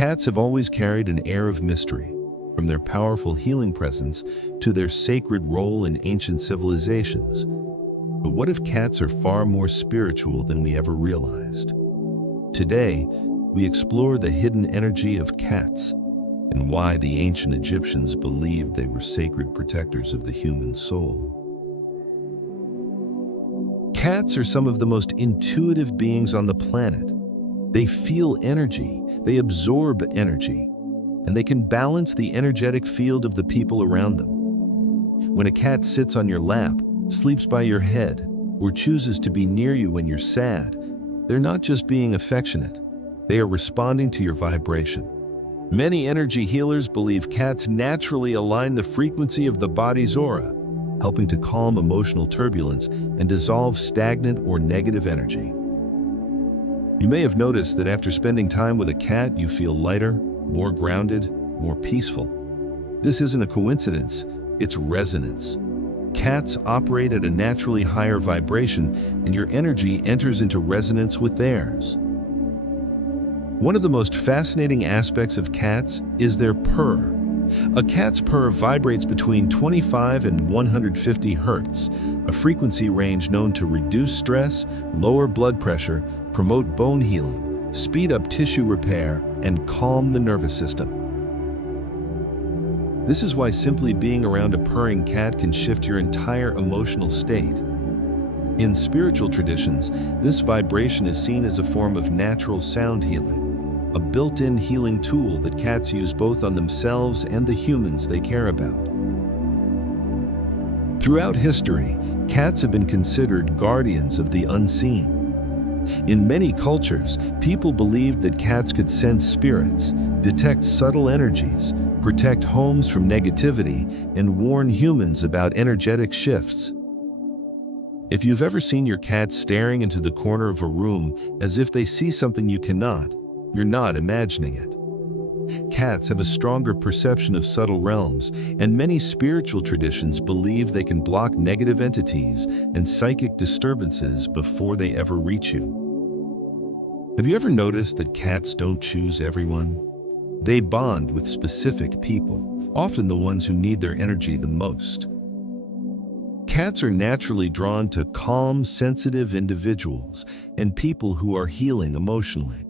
Cats have always carried an air of mystery, from their powerful healing presence to their sacred role in ancient civilizations. But what if cats are far more spiritual than we ever realized? Today, we explore the hidden energy of cats and why the ancient Egyptians believed they were sacred protectors of the human soul. Cats are some of the most intuitive beings on the planet. They feel energy, they absorb energy, and they can balance the energetic field of the people around them. When a cat sits on your lap, sleeps by your head, or chooses to be near you when you're sad, they're not just being affectionate, they are responding to your vibration. Many energy healers believe cats naturally align the frequency of the body's aura, helping to calm emotional turbulence and dissolve stagnant or negative energy. You may have noticed that after spending time with a cat, you feel lighter, more grounded, more peaceful. This isn't a coincidence, it's resonance. Cats operate at a naturally higher vibration, and your energy enters into resonance with theirs. One of the most fascinating aspects of cats is their purr. A cat's purr vibrates between 25 and 150 hertz, a frequency range known to reduce stress, lower blood pressure, promote bone healing, speed up tissue repair, and calm the nervous system. This is why simply being around a purring cat can shift your entire emotional state. In spiritual traditions, this vibration is seen as a form of natural sound healing, a built-in healing tool that cats use both on themselves and the humans they care about. Throughout history, cats have been considered guardians of the unseen. In many cultures, people believed that cats could sense spirits, detect subtle energies, protect homes from negativity, and warn humans about energetic shifts. If you've ever seen your cat staring into the corner of a room as if they see something you cannot, you're not imagining it. Cats have a stronger perception of subtle realms, and many spiritual traditions believe they can block negative entities and psychic disturbances before they ever reach you. Have you ever noticed that cats don't choose everyone? They bond with specific people, often the ones who need their energy the most. Cats are naturally drawn to calm, sensitive individuals and people who are healing emotionally.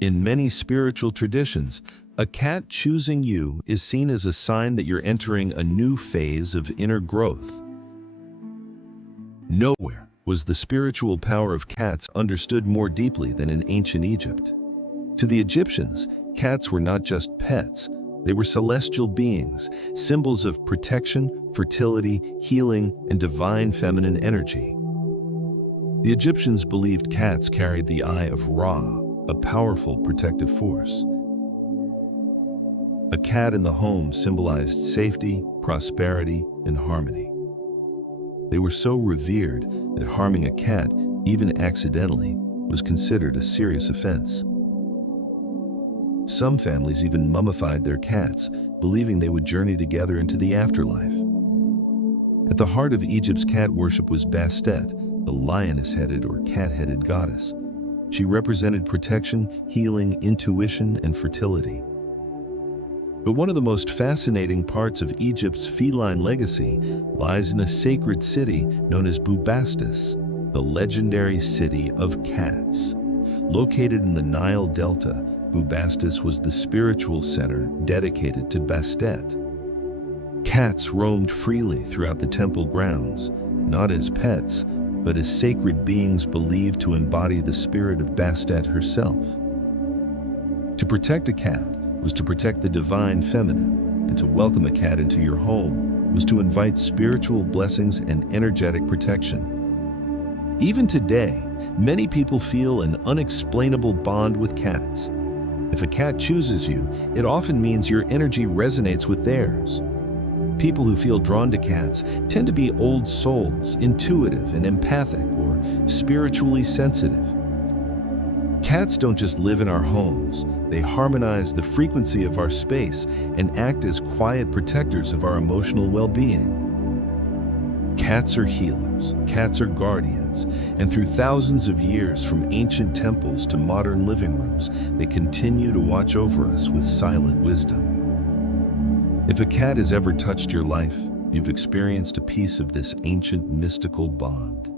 In many spiritual traditions, a cat choosing you is seen as a sign that you're entering a new phase of inner growth. Nowhere was the spiritual power of cats understood more deeply than in ancient Egypt. To the Egyptians, cats were not just pets, they were celestial beings, symbols of protection, fertility, healing, and divine feminine energy. The Egyptians believed cats carried the Eye of Ra, a powerful protective force. A cat in the home symbolized safety, prosperity, and harmony. They were so revered that harming a cat, even accidentally, was considered a serious offense. Some families even mummified their cats, believing they would journey together into the afterlife. At the heart of Egypt's cat worship was Bastet, the lioness-headed or cat-headed goddess. She represented protection, healing, intuition, and fertility. But one of the most fascinating parts of Egypt's feline legacy lies in a sacred city known as Bubastis, the legendary city of cats. Located in the Nile Delta, Bubastis was the spiritual center dedicated to Bastet. Cats roamed freely throughout the temple grounds, not as pets, but as sacred beings believed to embody the spirit of Bastet herself. To protect a cat was to protect the divine feminine, and to welcome a cat into your home was to invite spiritual blessings and energetic protection. Even today, many people feel an unexplainable bond with cats. If a cat chooses you, it often means your energy resonates with theirs. People who feel drawn to cats tend to be old souls, intuitive and empathic, or spiritually sensitive. Cats don't just live in our homes, they harmonize the frequency of our space and act as quiet protectors of our emotional well-being. Cats are healers, cats are guardians, And through thousands of years, from ancient temples to modern living rooms, they continue to watch over us with silent wisdom. If a cat has ever touched your life, you've experienced a piece of this ancient mystical bond.